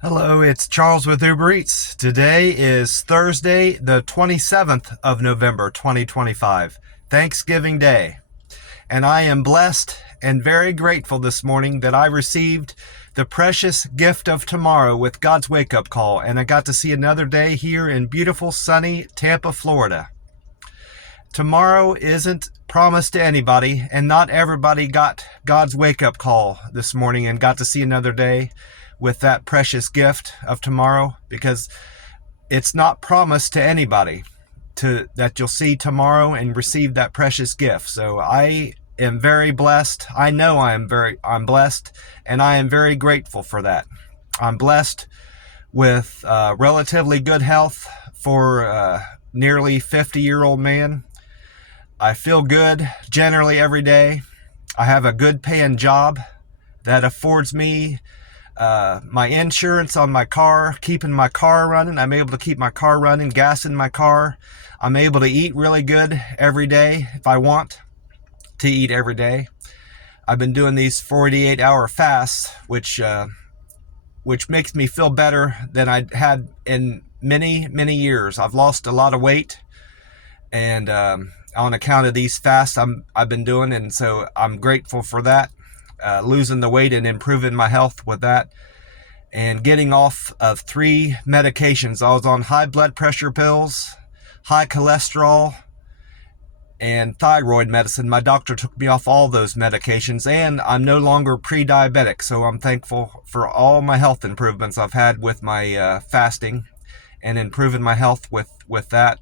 Hello, it's Charles with Uber Eats. Today is Thursday, the 27th of November, 2025, Thanksgiving Day. And I am blessed and very grateful this morning that I received the precious gift of tomorrow with God's wake-up call, and I got to see another day here in beautiful, sunny Tampa, Florida. Tomorrow isn't promised to anybody, and not everybody got God's wake-up call this morning and got to see another day with that precious gift of tomorrow, because it's not promised to anybody that you'll see tomorrow and receive that precious gift. So I am very blessed. I know I'm blessed, and I am very grateful for that. I'm blessed with relatively good health for a nearly 50-year-old man. I feel good generally every day. I have a good paying job that affords me my insurance on my car, keeping my car running. I'm able to keep my car running, gas in my car. I'm able to eat really good every day if I want to eat every day. I've been doing these 48-hour fasts, which makes me feel better than I had in many years. I've lost a lot of weight, and on account of these fasts I've been doing, and so I'm grateful for that. Losing the weight and improving my health with that, and getting off of 3 medications. I was on high blood pressure pills, high cholesterol, and thyroid medicine. My doctor took me off all those medications, and I'm no longer pre-diabetic, so I'm thankful for all my health improvements I've had with my fasting and improving my health with that.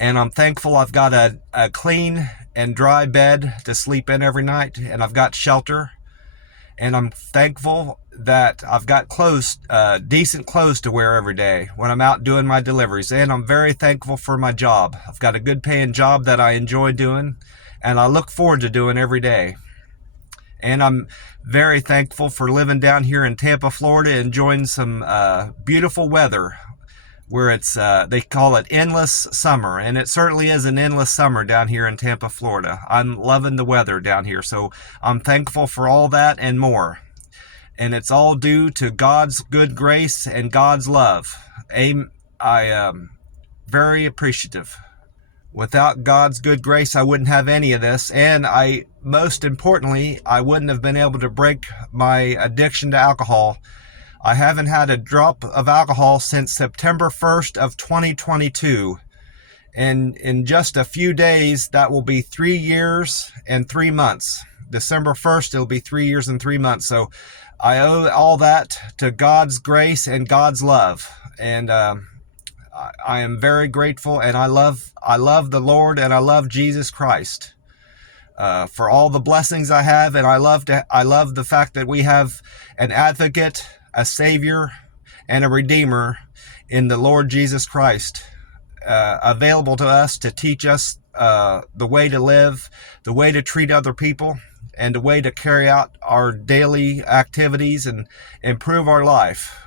And I'm thankful I've got a clean and dry bed to sleep in every night, and I've got shelter. And I'm thankful that I've got clothes, decent clothes to wear every day when I'm out doing my deliveries. And I'm very thankful for my job. I've got a good paying job that I enjoy doing, and I look forward to doing every day. And I'm very thankful for living down here in Tampa, Florida, enjoying some beautiful weather, where it's they call it endless summer, and it certainly is an endless summer down here in Tampa, Florida. I'm loving the weather down here, so I'm thankful for all that and more. And it's all due to God's good grace and God's love. I am very appreciative. Without God's good grace, I wouldn't have any of this, and most importantly, I wouldn't have been able to break my addiction to alcohol. I haven't had a drop of alcohol since September 1st of 2022. And in just a few days, that will be 3 years and 3 months. December 1st, it'll be 3 years and 3 months. So I owe all that to God's grace and God's love. And I am very grateful, and I love the Lord, and I love Jesus Christ for all the blessings I have. And I love the fact that we have an advocate, a Savior, and a Redeemer in the Lord Jesus Christ, available to us to teach us the way to live, the way to treat other people, and the way to carry out our daily activities and improve our life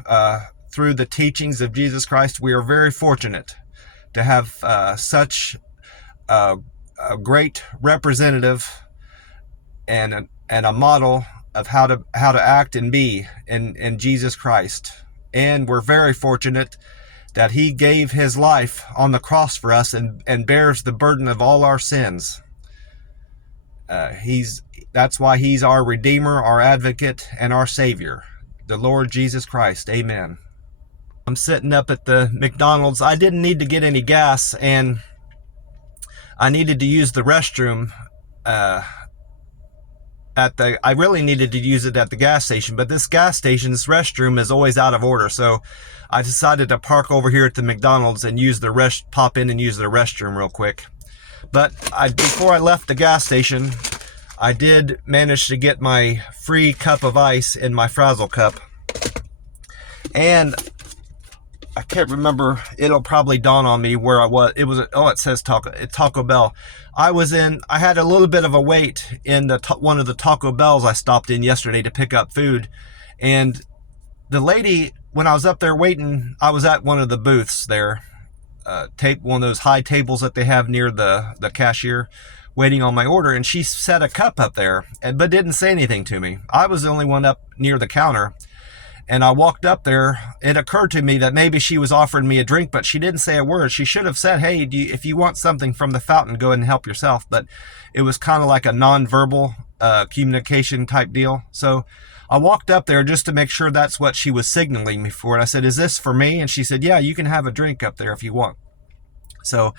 through the teachings of Jesus Christ. We are very fortunate to have such a great representative and a model of how to act and be in Jesus Christ. And we're very fortunate that he gave his life on the cross for us and bears the burden of all our sins. That's why he's our Redeemer, our Advocate, and our Savior, the Lord Jesus Christ. Amen. I'm sitting up at the McDonald's. I didn't need to get any gas, and I needed to use the restroom I really needed to use it at the gas station, but this gas station's restroom is always out of order, so I decided to park over here at the McDonald's and pop in and use the restroom real quick. But before I left the gas station, I did manage to get my free cup of ice in my Frazzle cup. And I can't remember, it'll probably dawn on me where I was. It says Taco Bell. I had a little bit of a wait in one of the Taco Bells I stopped in yesterday to pick up food. And the lady, when I was up there waiting, I was at one of the booths there, one of those high tables that they have near the cashier, waiting on my order, and she set a cup up there, but didn't say anything to me. I was the only one up near the counter. And I walked up there. It occurred to me that maybe she was offering me a drink, but she didn't say a word. She should have said, hey, if you want something from the fountain, go ahead and help yourself. But it was kind of like a nonverbal communication type deal. So I walked up there just to make sure that's what she was signaling me for. And I said, is this for me? And she said, yeah, you can have a drink up there if you want. So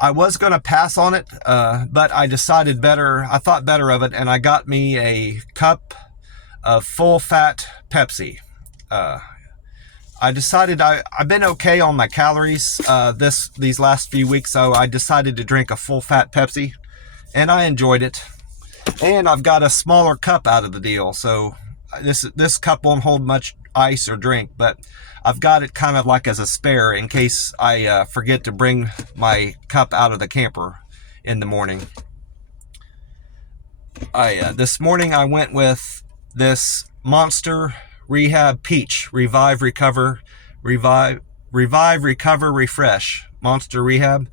I was going to pass on it, but I decided better. I thought better of it, and I got me a cup of full-fat Pepsi. I decided I've been okay on my calories these last few weeks, so I decided to drink a full-fat Pepsi, and I enjoyed it. And I've got a smaller cup out of the deal, so this cup won't hold much ice or drink, but I've got it kind of like as a spare in case I forget to bring my cup out of the camper in the morning. This morning I went with this Monster Rehab Peach Revive, Recover, Refresh Monster Rehab,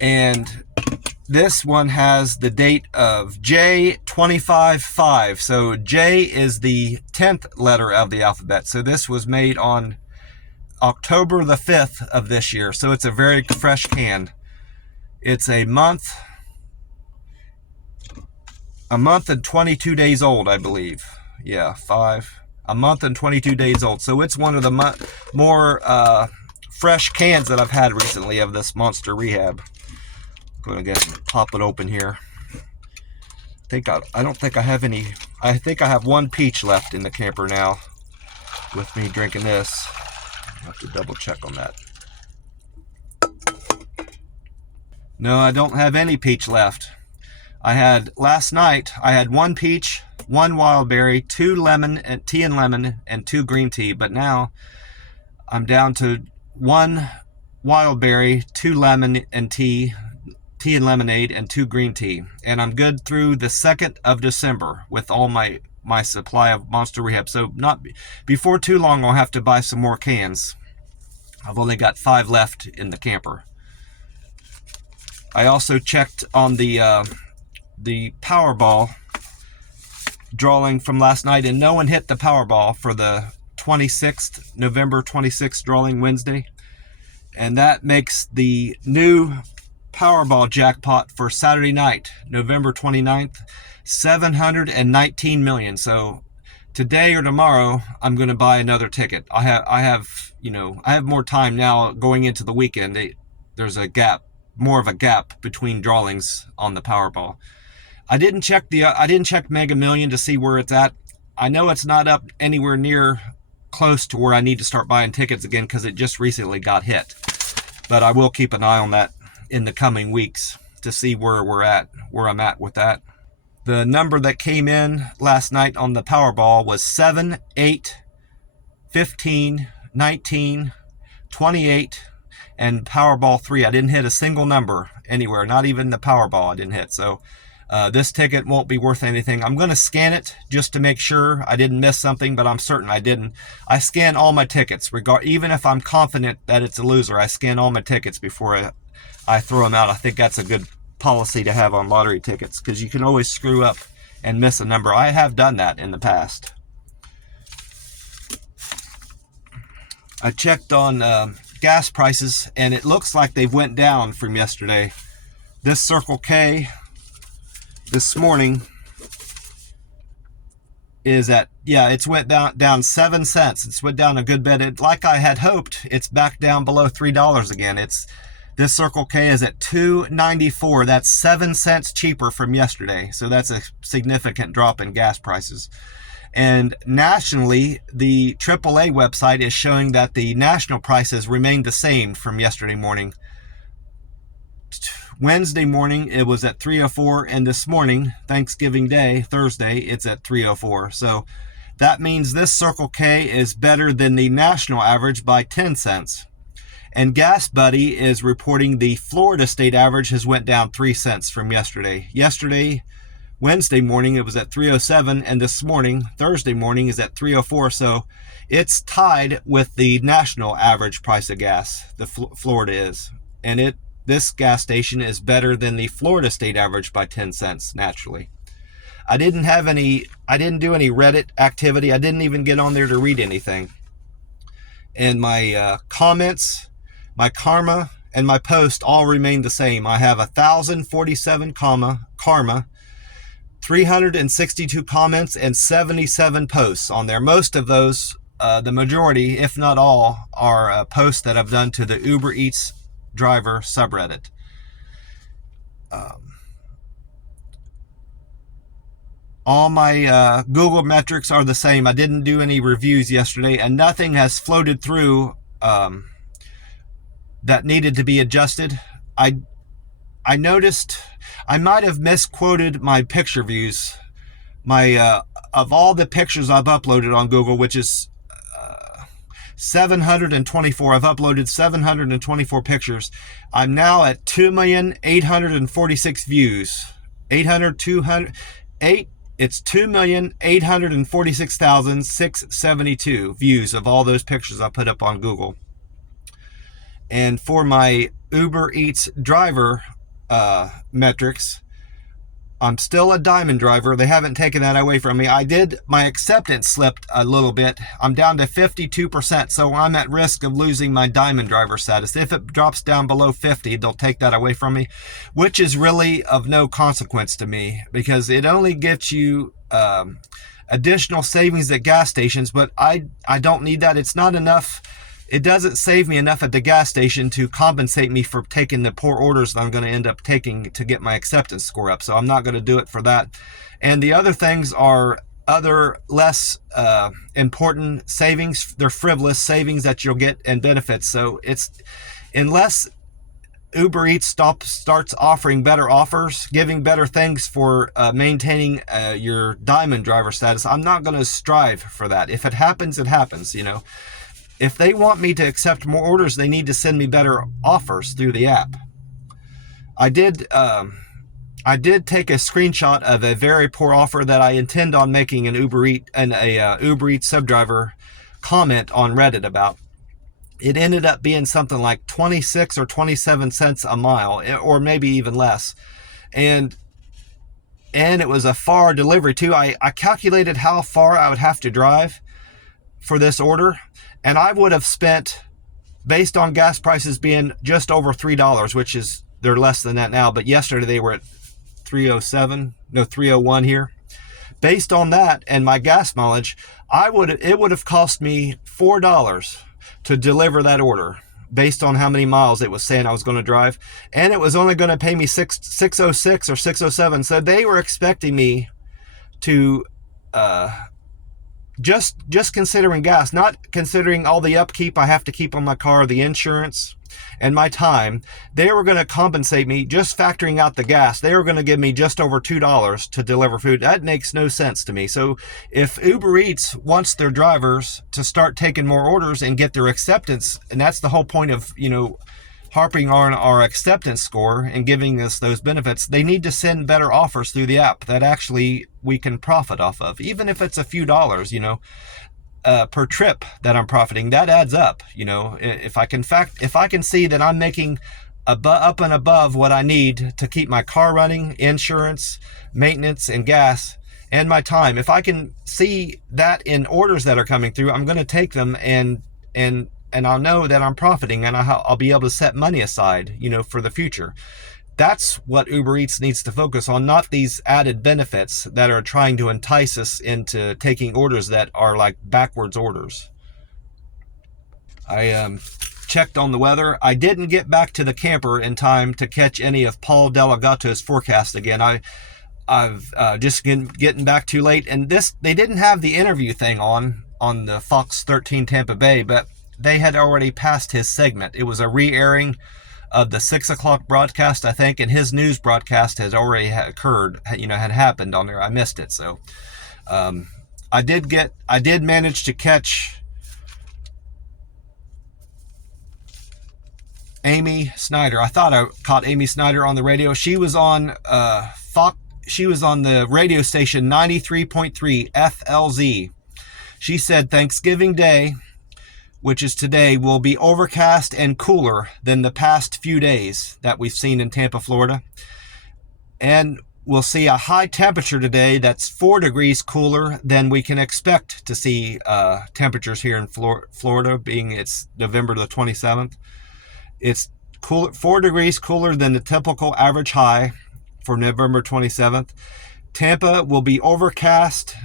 and this one has the date of J255. So J is the 10th letter of the alphabet. So this was made on October the 5th of this year. So it's a very fresh can. It's a month and 22 days old, I believe. Yeah, a month and 22 days old. So it's one of the more fresh cans that I've had recently of this Monster Rehab. Going to pop it open here. I don't think I have any. I think I have one peach left in the camper now with me drinking this. I have to double check on that. No, I don't have any peach left. Last night I had one peach, one wild berry, 2 lemon and tea and lemon, and 2 green tea, but now I'm down to 1 wild berry, 2 lemon and tea and lemonade, and 2 green tea, and I'm good through the 2nd of December with all my supply of Monster Rehab. So not before too long I'll have to buy some more cans. I've only got 5 left in the camper. I also checked on the Powerball drawing from last night, and no one hit the Powerball for the November 26th drawing Wednesday, and that makes the new Powerball jackpot for Saturday night, November 29th, 719 million. So today or tomorrow, I'm going to buy another ticket. I have more time now going into the weekend. There's more of a gap between drawings on the Powerball. I didn't check Mega Million to see where it's at. I know it's not up anywhere near close to where I need to start buying tickets again because it just recently got hit. But I will keep an eye on that in the coming weeks to see where I'm at with that. The number that came in last night on the Powerball was 7, 8, 15, 19, 28, and Powerball 3. I didn't hit a single number anywhere, not even the Powerball I didn't hit. So this ticket won't be worth anything. I'm going to scan it just to make sure I didn't miss something, but I'm certain I didn't. I scan all my tickets, even if I'm confident that it's a loser. I scan all my tickets before I throw them out. I think that's a good policy to have on lottery tickets because you can always screw up and miss a number. I have done that in the past. I checked on gas prices, and it looks like they've went down from yesterday. This Circle K this morning is it's went down 7 cents. It's went down a good bit. Like I had hoped, it's back down below $3 again. This Circle K is at $2.94. That's 7 cents cheaper from yesterday. So that's a significant drop in gas prices. And nationally, the AAA website is showing that the national prices remained the same from yesterday morning. Wednesday morning, it was at $3.04, and this morning, Thanksgiving Day, Thursday, it's at $3.04. So that means this Circle K is better than the national average by 10 cents. And Gas Buddy is reporting the Florida state average has went down 3 cents from yesterday. Yesterday, Wednesday morning, it was at $3.07, and this morning, Thursday morning, is at $3.04. So it's tied with the national average price of gas, the Florida is. And this gas station is better than the Florida state average by 10 cents, naturally. I didn't do any Reddit activity. I didn't even get on there to read anything. And my comments, my karma, and my post all remain the same. I have 1,047 karma, 362 comments, and 77 posts on there. Most of those, the majority, if not all, are posts that I've done to the Uber Eats driver subreddit. All my Google metrics are the same. I didn't do any reviews yesterday, and nothing has floated through that needed to be adjusted. I noticed I might have misquoted my picture views. My of all the pictures I've uploaded on Google, which is 724. I've uploaded 724 pictures. I'm now at 2,846 views. 8 It's 2,846,672 views of all those pictures I put up on Google. And for my Uber Eats driver metrics, I'm still a diamond driver. They haven't taken that away from me. My acceptance slipped a little bit. I'm down to 52%, so I'm at risk of losing my diamond driver status. If it drops down below 50, they'll take that away from me, which is really of no consequence to me because it only gets you additional savings at gas stations, but I don't need that. It's not enough. It doesn't save me enough at the gas station to compensate me for taking the poor orders that I'm going to end up taking to get my acceptance score up. So I'm not going to do it for that. And the other things are other less important savings. They're frivolous savings that you'll get and benefits. So it's unless Uber Eats starts offering better offers, giving better things for maintaining your diamond driver status, I'm not going to strive for that. If it happens, it happens, If they want me to accept more orders, they need to send me better offers through the app. I did take a screenshot of a very poor offer that I intend on making an Uber Eats subdriver comment on Reddit about. It ended up being something like 26 or 27 cents a mile, or maybe even less. And it was a far delivery too. I calculated how far I would have to drive for this order. And I would have spent, based on gas prices being just over $3, which is, they're less than that now, but yesterday they were at 301 here. Based on that and my gas mileage, it would have cost me $4 to deliver that order based on how many miles it was saying I was going to drive. And it was only going to pay me $606 or $607. So they were expecting me to, just considering gas, not considering all the upkeep I have to keep on my car, the insurance, and my time, they were going to compensate me just factoring out the gas. They were going to give me just over $2 to deliver food. That makes no sense to me. So if Uber Eats wants their drivers to start taking more orders and get their acceptance, and that's the whole point of, harping on our acceptance score and giving us those benefits, they need to send better offers through the app that actually we can profit off of. Even if it's a few dollars, per trip that I'm profiting, that adds up. If I can see that I'm making up and above what I need to keep my car running, insurance, maintenance, and gas, and my time, if I can see that in orders that are coming through, I'm going to take them and I'll know that I'm profiting, and I'll be able to set money aside, for the future. That's what Uber Eats needs to focus on, not these added benefits that are trying to entice us into taking orders that are like backwards orders. I checked on the weather. I didn't get back to the camper in time to catch any of Paul Delegato's forecast again. I've just getting back too late, and they didn't have the interview thing on the Fox 13 Tampa Bay, but they had already passed his segment. It was a re-airing of the 6 o'clock broadcast, I think, and his news broadcast has already occurred, had happened on there. I missed it. So I did manage to catch Amy Snyder. I thought I caught Amy Snyder on the radio. She was on Fox. She was on the radio station 93.3 FLZ. She said Thanksgiving Day, which is today, will be overcast and cooler than the past few days that we've seen in Tampa, Florida. And we'll see a high temperature today that's 4 degrees cooler than we can expect to see temperatures here in Florida, being it's November the 27th. It's 4 degrees cooler than the typical average high for November 27th. Tampa will be overcast.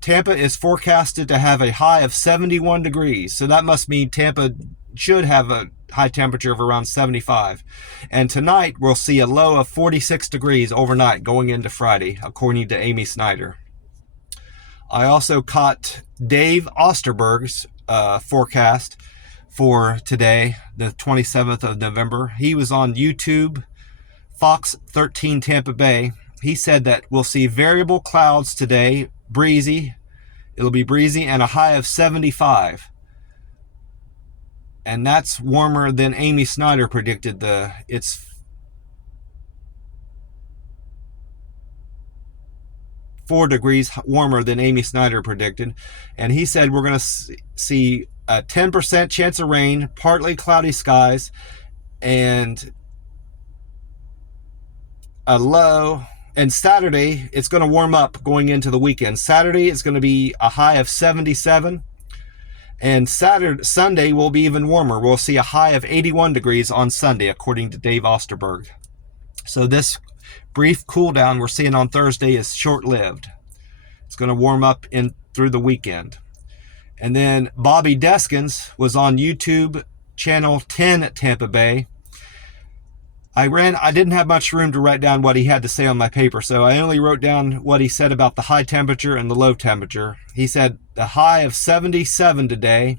Tampa is forecasted to have a high of 71 degrees. So that must mean Tampa should have a high temperature of around 75. And tonight we'll see a low of 46 degrees overnight going into Friday, according to Amy Snyder. I also caught Dave Osterberg's forecast for today, the 27th of November. He was on YouTube, Fox 13 Tampa Bay. He said that we'll see variable clouds today, breezy. It'll be breezy and a high of 75. And that's warmer than Amy Snyder predicted. It's 4 degrees warmer than Amy Snyder predicted. And he said we're going to see a 10% chance of rain, partly cloudy skies, and a low. And Saturday, it's going to warm up going into the weekend. Saturday, it's going to be a high of 77. And Sunday will be even warmer. We'll see a high of 81 degrees on Sunday, according to Dave Osterberg. So this brief cool down we're seeing on Thursday is short-lived. It's going to warm up in through the weekend. And then Bobby Deskins was on YouTube, channel 10 at Tampa Bay. I didn't have much room to write down what he had to say on my paper, so I only wrote down what he said about the high temperature and the low temperature. He said the high of 77 today,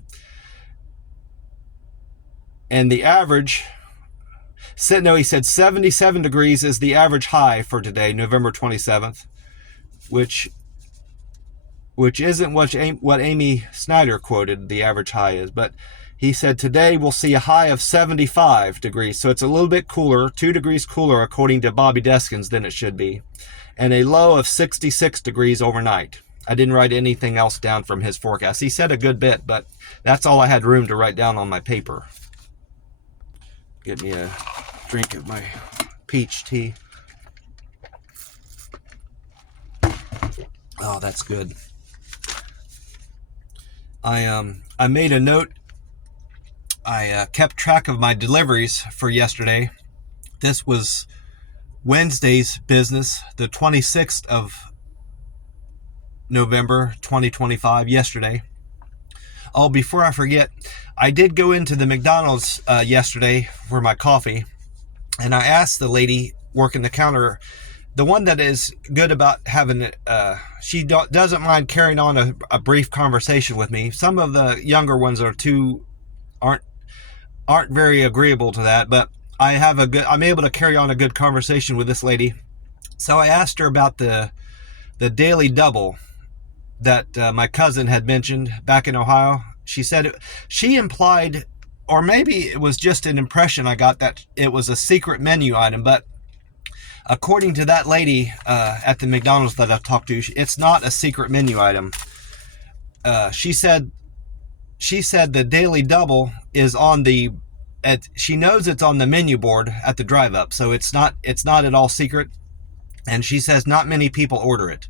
and the average, he said 77 degrees is the average high for today, November 27th, which isn't what Amy Snyder quoted the average high is, but he said today we'll see a high of 75 degrees, so it's a little bit cooler, 2 degrees cooler according to Bobby Deskins than it should be, and a low of 66 degrees overnight. I didn't write anything else down from his forecast. He said a good bit, but that's all I had room to write down on my paper. Get me a drink of my peach tea. Oh, that's good. I made a note. I kept track of my deliveries for yesterday. This was Wednesday's business, the 26th of November 2025, yesterday. Oh, before I forget, I did go into the McDonald's yesterday for my coffee, and I asked the lady working the counter, the one that is good about having she doesn't mind carrying on a brief conversation with me. Some of the younger ones aren't very agreeable to that, but I'm able to carry on a good conversation with this lady. So I asked her about the Daily Double that my cousin had mentioned back in Ohio. She said she implied, or maybe it was just an impression I got, that it was a secret menu item, but according to that lady at the McDonald's that I talked to, it's not a secret menu item. She said the Daily Double is on she knows it's on the menu board at the drive-up, so it's not at all secret. And she says not many people order it.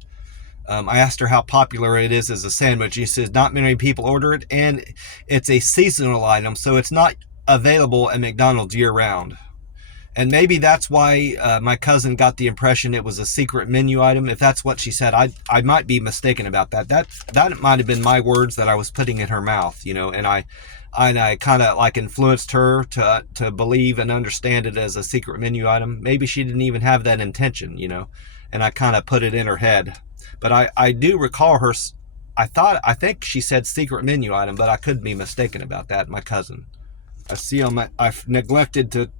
I asked her how popular it is as a sandwich. She says not many people order it, and it's a seasonal item, so it's not available at McDonald's year-round. And maybe that's why my cousin got the impression it was a secret menu item. If that's what she said, I might be mistaken about that. That might have been my words that I was putting in her mouth, and I kind of like influenced her to believe and understand it as a secret menu item. Maybe she didn't even have that intention, and I kind of put it in her head. But I do recall her, I think she said secret menu item, but I could be mistaken about that, my cousin. I've neglected to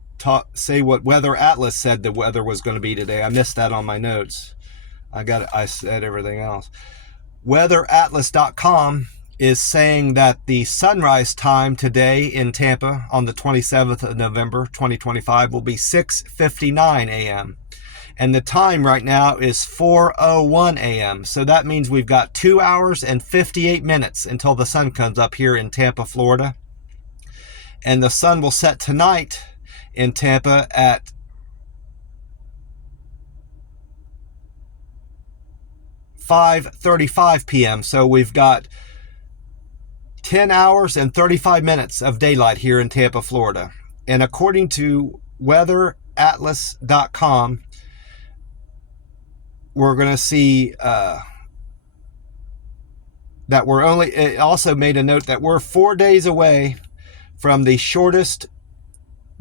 say what Weather Atlas said the weather was going to be today. I missed that on my notes. I said everything else. WeatherAtlas.com is saying that the sunrise time today in Tampa on the 27th of November 2025 will be 6:59 a.m. And the time right now is 4:01 a.m. So that means we've got 2 hours and 58 minutes until the sun comes up here in Tampa, Florida. And the sun will set tonight in Tampa at 5:35 p.m. So we've got 10 hours and 35 minutes of daylight here in Tampa, Florida. And according to weatheratlas.com, we're going to see that we're only, it also made a note that we're 4 days away from the shortest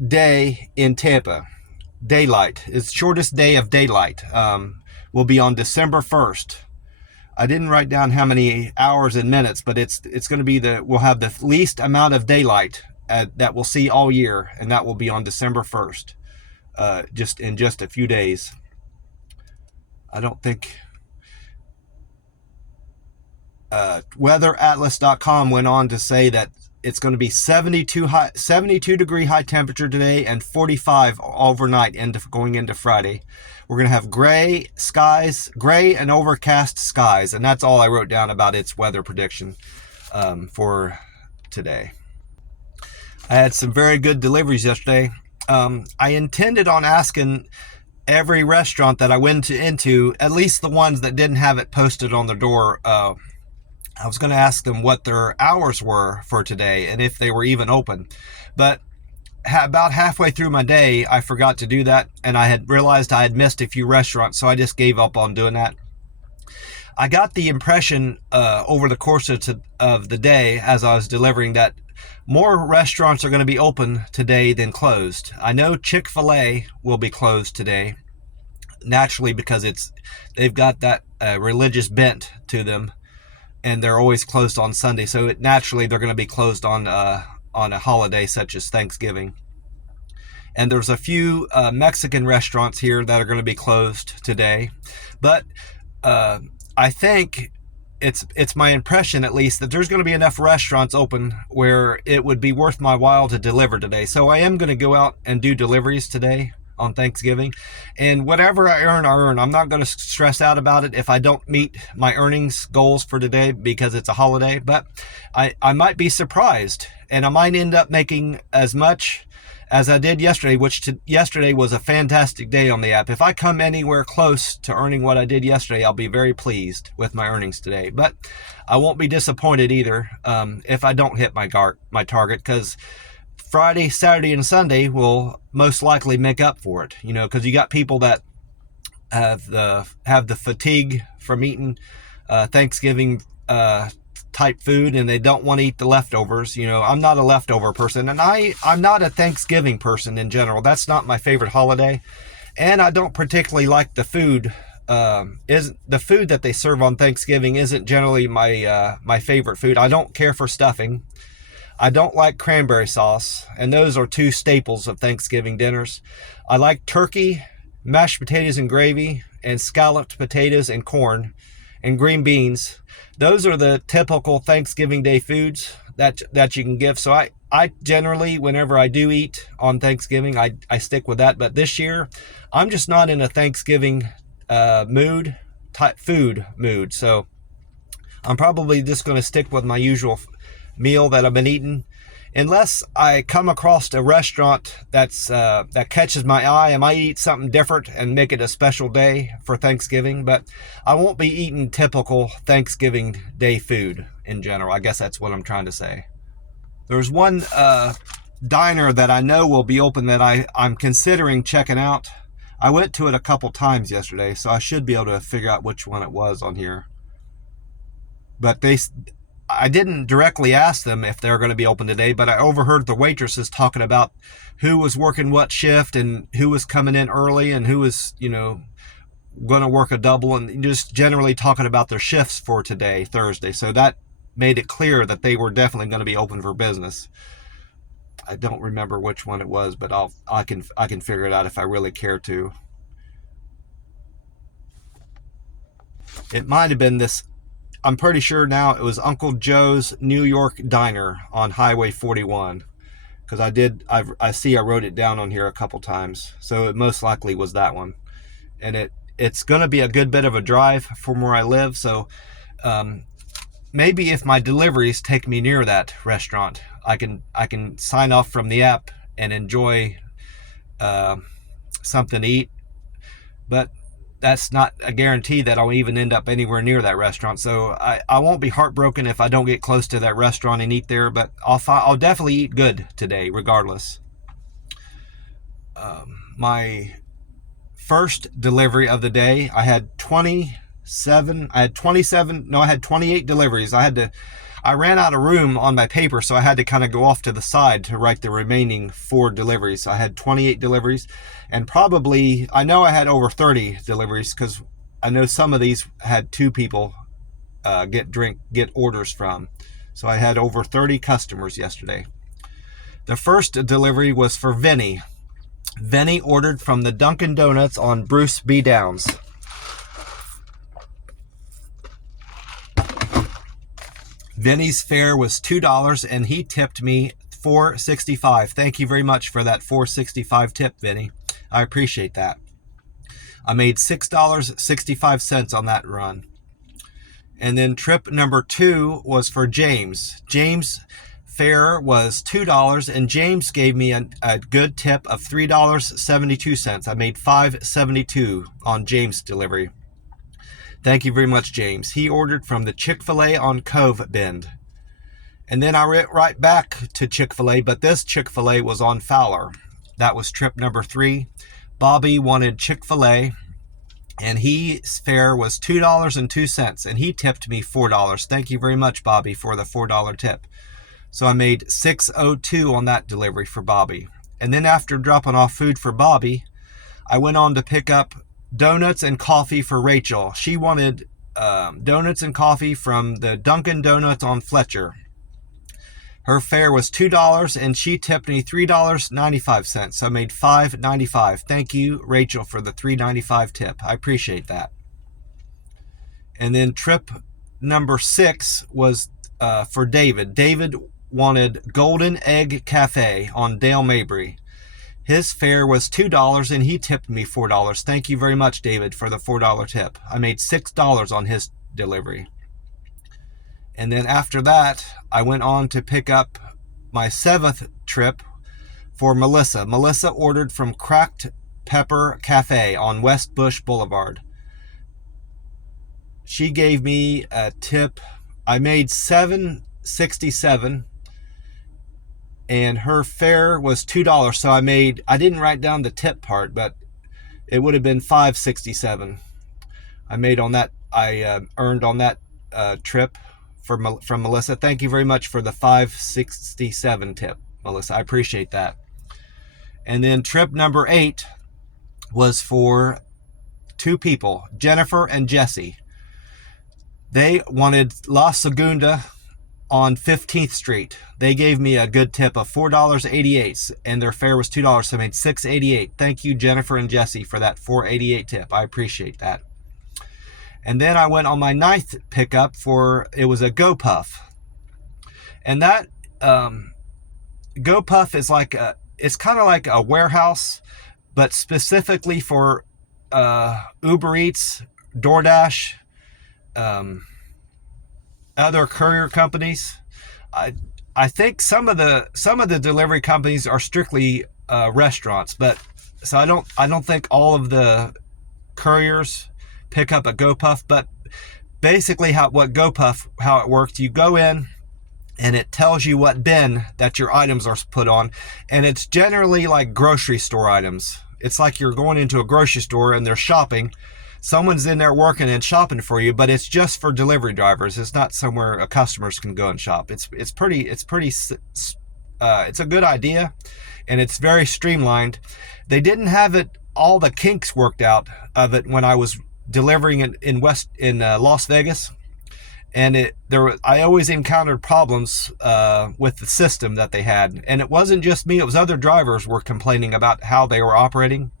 day in Tampa. Daylight, it's shortest day of daylight, will be on December 1st. I didn't write down how many hours and minutes, but it's going to be we'll have the least amount of daylight that we'll see all year, and that will be on December 1st, just in just a few days. I don't think weatheratlas.com went on to say that it's going to be 72 degree high temperature today and 45 overnight going into Friday. We're going to have gray and overcast skies, and that's all I wrote down about its weather prediction for today. I had some very good deliveries yesterday. I intended on asking every restaurant that I went into, at least the ones that didn't have it posted on their door, I was going to ask them what their hours were for today and if they were even open. But about halfway through my day, I forgot to do that, and I had realized I had missed a few restaurants, so I just gave up on doing that. I got the impression over the course of the day as I was delivering that more restaurants are going to be open today than closed. I know Chick-fil-A will be closed today, naturally, because they've got that religious bent to them, and they're always closed on Sunday. So naturally, they're going to be closed on a holiday such as Thanksgiving. And there's a few Mexican restaurants here that are going to be closed today. But I think it's my impression, at least, that there's going to be enough restaurants open where it would be worth my while to deliver today. So I am going to go out and do deliveries today on Thanksgiving, and whatever I earn. I'm not going to stress out about it if I don't meet my earnings goals for today because it's a holiday, but I might be surprised, and I might end up making as much as I did yesterday, which yesterday was a fantastic day on the app. If I come anywhere close to earning what I did yesterday, I'll be very pleased with my earnings today, but I won't be disappointed either if I don't hit my target, because Friday, Saturday, and Sunday will most likely make up for it, because you got people that have the fatigue from eating Thanksgiving type food, and they don't want to eat the leftovers. I'm not a leftover person, and I'm not a Thanksgiving person in general. That's not my favorite holiday, and I don't particularly like the food. The food that they serve on Thanksgiving isn't generally my favorite food. I don't care for stuffing. I don't like cranberry sauce, and those are two staples of Thanksgiving dinners. I like turkey, mashed potatoes and gravy, and scalloped potatoes and corn, and green beans. Those are the typical Thanksgiving Day foods that you can give. So I generally, whenever I do eat on Thanksgiving, I stick with that. But this year, I'm just not in a Thanksgiving food mood. So I'm probably just going to stick with my usual meal that I've been eating, unless I come across a restaurant that catches my eye. I might eat something different and make it a special day for Thanksgiving, but I won't be eating typical Thanksgiving Day food in general. I guess that's what I'm trying to say. There's one diner that I know will be open that I'm considering checking out. I went to it a couple times yesterday, so I should be able to figure out which one it was on here. But I didn't directly ask them if they're going to be open today, but I overheard the waitresses talking about who was working what shift and who was coming in early and who was, going to work a double, and just generally talking about their shifts for today, Thursday. So that made it clear that they were definitely going to be open for business. I don't remember which one it was, but I can figure it out if I really care to. It might have been this. I'm pretty sure now it was Uncle Joe's New York Diner on Highway 41, because I see I wrote it down on here a couple times, so it most likely was that one. And it's going to be a good bit of a drive from where I live, so maybe if my deliveries take me near that restaurant, I can sign off from the app and enjoy something to eat. But that's not a guarantee that I'll even end up anywhere near that restaurant. So I won't be heartbroken if I don't get close to that restaurant and eat there, but I'll definitely eat good today regardless. My first delivery of the day, I had 28 deliveries. I ran out of room on my paper, so I had to kind of go off to the side to write the remaining 4 deliveries. I had 28 deliveries, and probably, I know I had over 30 deliveries because I know some of these had 2 people get orders from. So I had over 30 customers yesterday. The first delivery was for Vinny. Vinny ordered from the Dunkin' Donuts on Bruce B. Downs. Vinny's fare was $2 and he tipped me $4.65. Thank you very much for that $4.65 tip, Vinny. I appreciate that. I made $6.65 on that run. And then trip number 2 was for James. James' fare was $2 and James gave me a good tip of $3.72. I made $5.72 on James' delivery. Thank you very much, James. He ordered from the Chick-fil-A on Cove Bend. And then I went right back to Chick-fil-A, but this Chick-fil-A was on Fowler. That was trip number 3. Bobby wanted Chick-fil-A, and his fare was $2.02, and he tipped me $4. Thank you very much, Bobby, for the $4 tip. So I made $6.02 on that delivery for Bobby. And then after dropping off food for Bobby, I went on to pick up donuts and coffee for Rachel. She wanted donuts and coffee from the Dunkin' Donuts on Fletcher. Her fare was $2 and she tipped me $3.95. So I made $5.95. Thank you, Rachel, for the $3.95 tip. I appreciate that. And then trip number 6 was for David. David wanted Golden Egg Cafe on Dale Mabry. His fare was $2 and he tipped me $4. Thank you very much, David, for the $4 tip. I made $6 on his delivery. And then after that, I went on to pick up my 7th trip for Melissa. Melissa ordered from Cracked Pepper Cafe on West Bush Boulevard. She gave me a tip. I made $7.67 and her fare was $2. So I didn't write down the tip part, but it would have been $5.67. I made on that. I earned on that trip from Melissa. Thank you very much for the $5.67 tip, Melissa. I appreciate that. And then trip number 8 was for 2 people, Jennifer and Jesse. They wanted La Segunda on 15th Street. They gave me a good tip of $4.88 and their fare was $2, so I made $6.88. Thank you, Jennifer and Jesse, for that $4.88 tip. I appreciate that. And then I went on my 9th pickup it was a GoPuff. And that GoPuff is it's kind of like a warehouse, but specifically for Uber Eats, DoorDash, other courier companies. I think some of the delivery companies are strictly restaurants, but so I don't think all of the couriers pick up a GoPuff. But basically how it works, you go in and it tells you what bin that your items are put on, and it's generally like grocery store items. It's like you're going into a grocery store and they're shopping. Someone's in there working and shopping for you, but it's just for delivery drivers. It's not somewhere customers can go and shop. It's a good idea, and it's very streamlined. They didn't have all the kinks worked out of it when I was delivering it in Las Vegas, and I always encountered problems with the system that they had, and it wasn't just me. It was other drivers were complaining about how they were operating.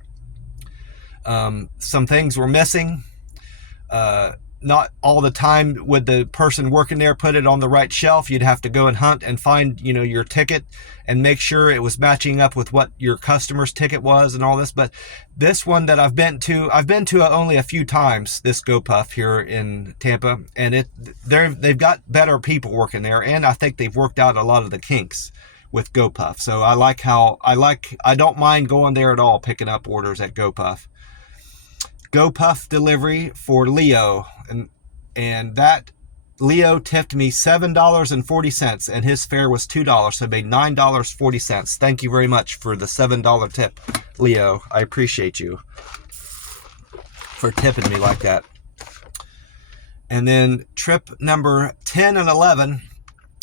Some things were missing. Not all the time would the person working there put it on the right shelf. You'd have to go and hunt and find, your ticket and make sure it was matching up with what your customer's ticket was and all this. But this one that I've been to only a few times, this GoPuff here in Tampa, and they've got better people working there, and I think they've worked out a lot of the kinks with GoPuff. So I don't mind going there at all, picking up orders at GoPuff. GoPuff delivery for Leo, and that Leo tipped me $7.40, and his fare was $2, so I made $9.40. Thank you very much for the $7 tip, Leo. I appreciate you for tipping me like that. And then trip number 10 and 11,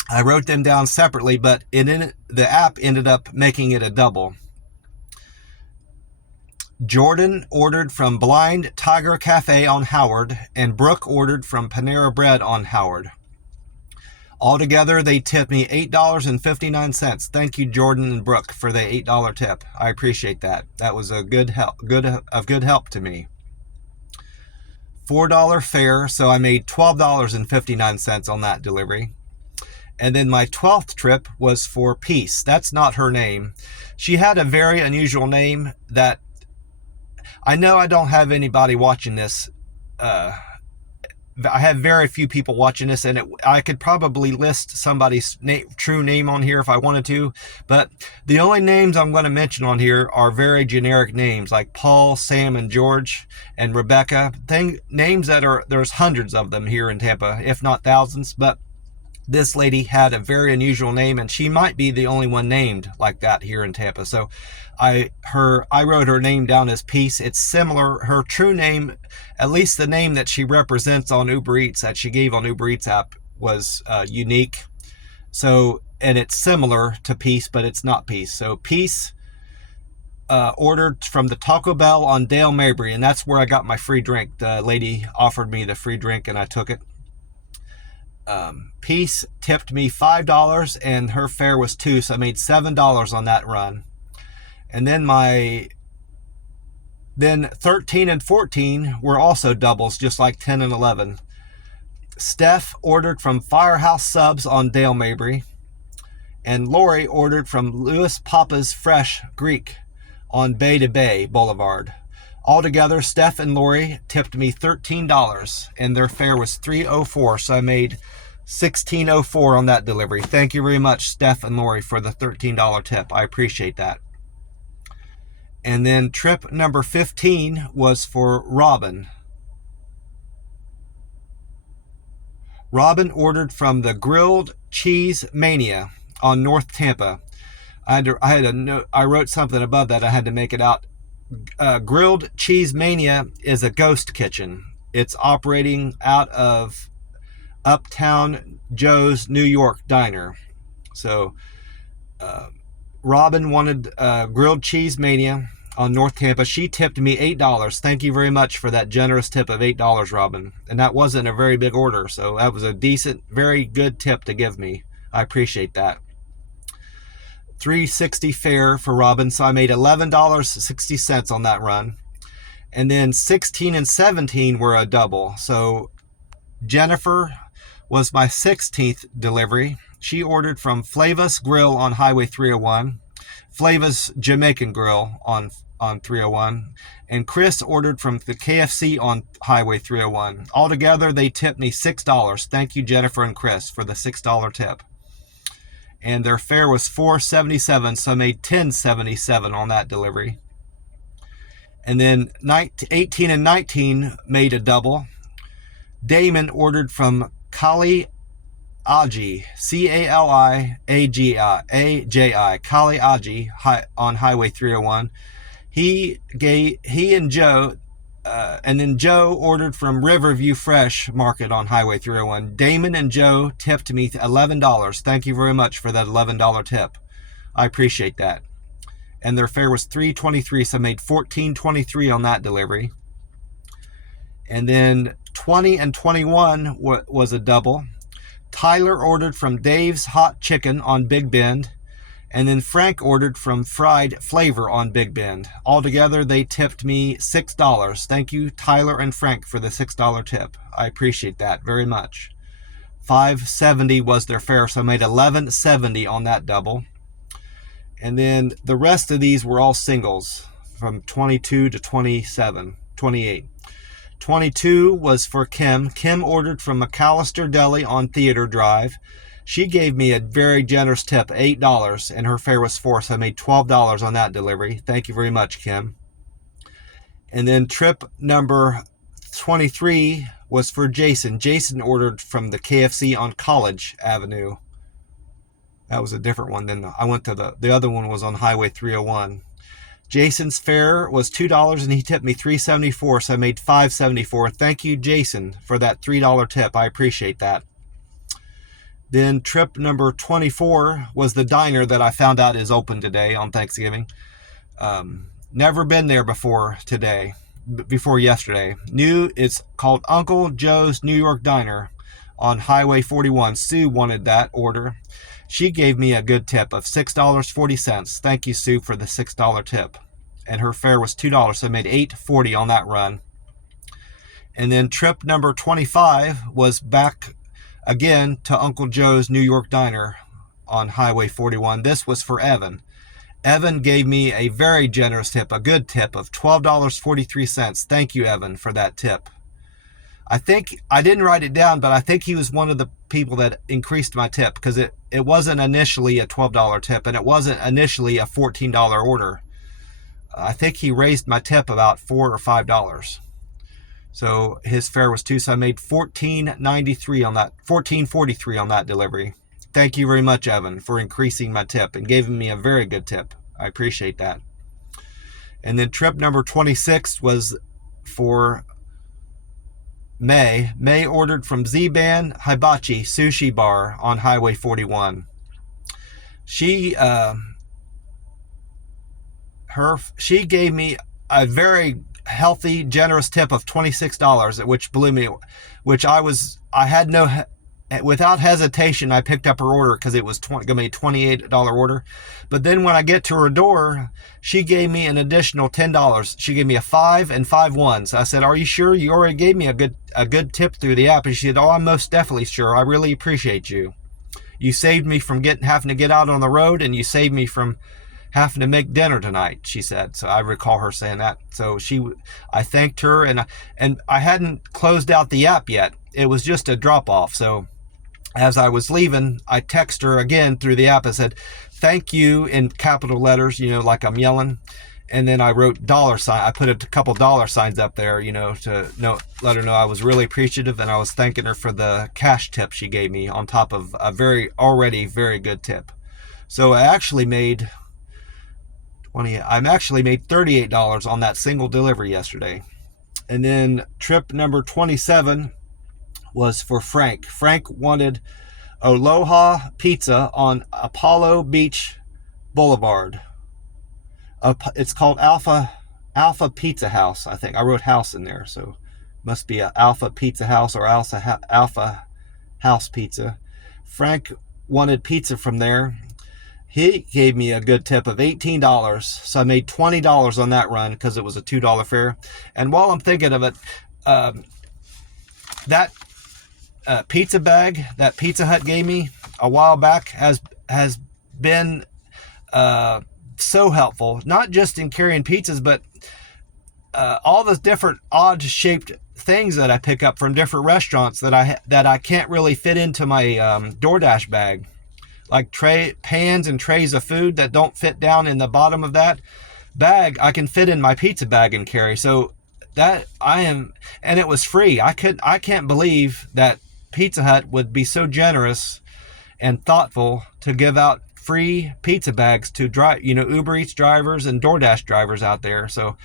I wrote them down separately, but the app ended up making it a double. Jordan ordered from Blind Tiger Cafe on Howard, and Brooke ordered from Panera Bread on Howard. Altogether, they tipped me $8.59. Thank you, Jordan and Brooke, for the $8 tip. I appreciate that. That was a good help to me. $4 fare, so I made $12.59 on that delivery. And then my 12th trip was for Peace. That's not her name. She had a very unusual name that I know I don't have anybody watching this. I have very few people watching this, and I could probably list somebody's true name on here if I wanted to, but the only names I'm going to mention on here are very generic names like Paul, Sam, and George, and Rebecca. Names that there's hundreds of them here in Tampa, if not thousands, but this lady had a very unusual name, and she might be the only one named like that here in Tampa. So I wrote her name down as Peace. It's similar. Her true name, at least the name that she represents on Uber Eats, that she gave on Uber Eats app, was unique. So, and it's similar to Peace, but it's not Peace. So Peace ordered from the Taco Bell on Dale Mabry, and that's where I got my free drink. The lady offered me the free drink, and I took it. Peace tipped me $5, and her fare was $2, so I made $7 on that run. And then 13 and 14 were also doubles, just like 10 and 11. Steph ordered from Firehouse Subs on Dale Mabry, and Lori ordered from Louis Papa's Fresh Greek on Bay to Bay Boulevard. Altogether, Steph and Lori tipped me $13, and their fare was $3.04, so I made $16.04 on that delivery. Thank you very much, Steph and Lori, for the $13 tip. I appreciate that. And then trip number 15 was for Robin. Robin ordered from the Grilled Cheese Mania on North Tampa. I wrote something above that. I had to make it out. Grilled Cheese Mania is a ghost kitchen. It's operating out of Uptown Joe's New York Diner. So Robin wanted Grilled Cheese Mania on North Tampa. She tipped me $8. Thank you very much for that generous tip of $8, Robin. And that wasn't a very big order, so that was a decent, very good tip to give me. I appreciate that. $3.60 fare for Robin, so I made $11.60 on that run. And then 16 and 17 were a double. So Jennifer was my 16th delivery. She ordered from Flava's Grill on Highway 301, Flava's Jamaican Grill on 301, and Chris ordered from the KFC on Highway 301. Altogether, they tipped me $6. Thank you, Jennifer and Chris, for the $6 tip. And their fare was $4.77, so I made $10.77 on that delivery. And then 18 and 19 made a double. Damon ordered from Kali Aji, Caliaji, Kali Aji on Highway 301. He and Joe, and then Joe ordered from Riverview Fresh Market on Highway 301. Damon and Joe tipped me $11. Thank you very much for that $11 tip. I appreciate that. And their fare was $3.23, so I made $14.23 on that delivery. And then 20 and 21 was a double. Tyler ordered from Dave's Hot Chicken on Big Bend, and then Frank ordered from Fried Flavor on Big Bend. Altogether, they tipped me $6. Thank you, Tyler and Frank, for the $6 tip. I appreciate that very much. $5.70 was their fare, so I made $11.70 on that double. And then the rest of these were all singles from 22 to 28. 22 was for Kim. Kim ordered from McAllister Deli on Theater Drive. She gave me a very generous tip, $8, and her fare was $4, so I made $12 on that delivery. Thank you very much, Kim. And then trip number 23 was for Jason. Jason ordered from the KFC on College Avenue. That was a different one than I went to the other one was on Highway 301. Jason's fare was $2 and he tipped me $3.74, so I made $5.74. Thank you, Jason, for that $3 tip. I appreciate that. Then trip number 24 was the diner that I found out is open today on Thanksgiving. Never been there before yesterday. It's called Uncle Joe's New York Diner on Highway 41. Sue wanted that order. She gave me a good tip of $6.40. Thank you, Sue, for the $6 tip. And her fare was $2, so I made $8.40 on that run. And then trip number 25 was back again to Uncle Joe's New York Diner on Highway 41. This was for Evan. Evan gave me a very generous tip, a good tip of $12.43. Thank you, Evan, for that tip. I think I didn't write it down, but I think he was one of the people that increased my tip because it wasn't initially a $12 tip and it wasn't initially a $14 order. I think he raised my tip about $4 or $5. So his fare was $2, so I made $14.93 on that, $14.43 on that delivery. Thank you very much, Evan, for increasing my tip and giving me a very good tip. I appreciate that. And then trip number 26 was for May. May ordered from Ziban Hibachi Sushi Bar on Highway 41. She gave me a very healthy, generous tip of $26, which blew me, without hesitation, I picked up her order because it was going to be a $28 order. But then when I get to her door, she gave me an additional $10. She gave me a 5 and 5 ones. I said, "Are you sure? You already gave me a good tip through the app." And she said, "Oh, I'm most definitely sure. I really appreciate you. You saved me from having to get out on the road, and you saved me from having to make dinner tonight," she said. So I recall her saying that. So I thanked her, and I hadn't closed out the app yet. It was just a drop off. So as I was leaving, I texted her again through the app. I said, "Thank you," in capital letters, like I'm yelling. And then I wrote $sign. I put a couple $signs up there, to let her know I was really appreciative, and I was thanking her for the cash tip she gave me on top of a already very good tip. So I actually made $38 on that single delivery yesterday. And then trip number 27 was for Frank. Frank wanted Aloha Pizza on Apollo Beach Boulevard. It's called Alpha Pizza House, I think. I wrote house in there, so must be a Alpha Pizza House or Alpha House Pizza. Frank wanted pizza from there. He gave me a good tip of $18, so I made $20 on that run because it was a $2 fare. And while I'm thinking of it, that pizza bag that Pizza Hut gave me a while back has been so helpful, not just in carrying pizzas, but all the different odd shaped things that I pick up from different restaurants that I can't really fit into my DoorDash bag, like pans and trays of food that don't fit down in the bottom of that bag. I can fit in my pizza bag and carry. So and it was free. I can't believe that Pizza Hut would be so generous and thoughtful to give out free pizza bags to Uber Eats drivers and DoorDash drivers out there. So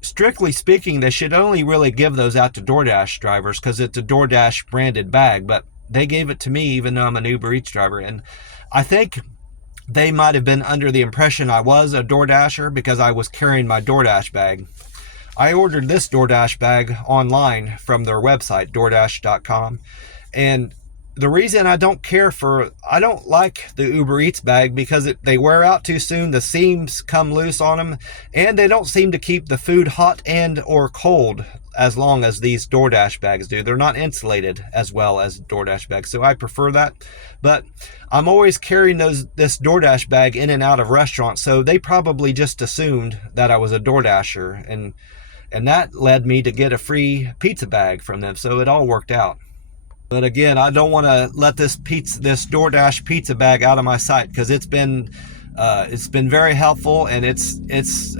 strictly speaking, they should only really give those out to DoorDash drivers because it's a DoorDash branded bag, but they gave it to me even though I'm an Uber Eats driver. And I think they might have been under the impression I was a DoorDasher because I was carrying my DoorDash bag. I ordered this DoorDash bag online from their website, DoorDash.com. And the reason I don't like the Uber Eats bag because they wear out too soon. The seams come loose on them, and they don't seem to keep the food hot and or cold as long as these DoorDash bags do. They're not insulated as well as DoorDash bags, so I prefer that. But I'm always carrying this DoorDash bag in and out of restaurants, so they probably just assumed that I was a DoorDasher, and that led me to get a free pizza bag from them, so it all worked out. But again, I don't want to let this DoorDash pizza bag out of my sight because it's been very helpful, and it's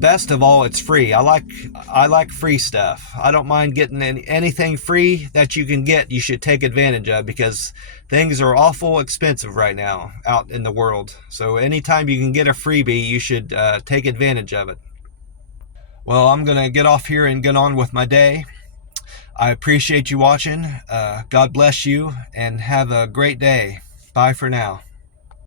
best of all, it's free. I like free stuff. I don't mind getting anything free that you can get. You should take advantage of, because things are awful expensive right now out in the world. So anytime you can get a freebie, you should take advantage of it. Well, I'm gonna get off here and get on with my day. I appreciate you watching. God bless you and have a great day. Bye for now.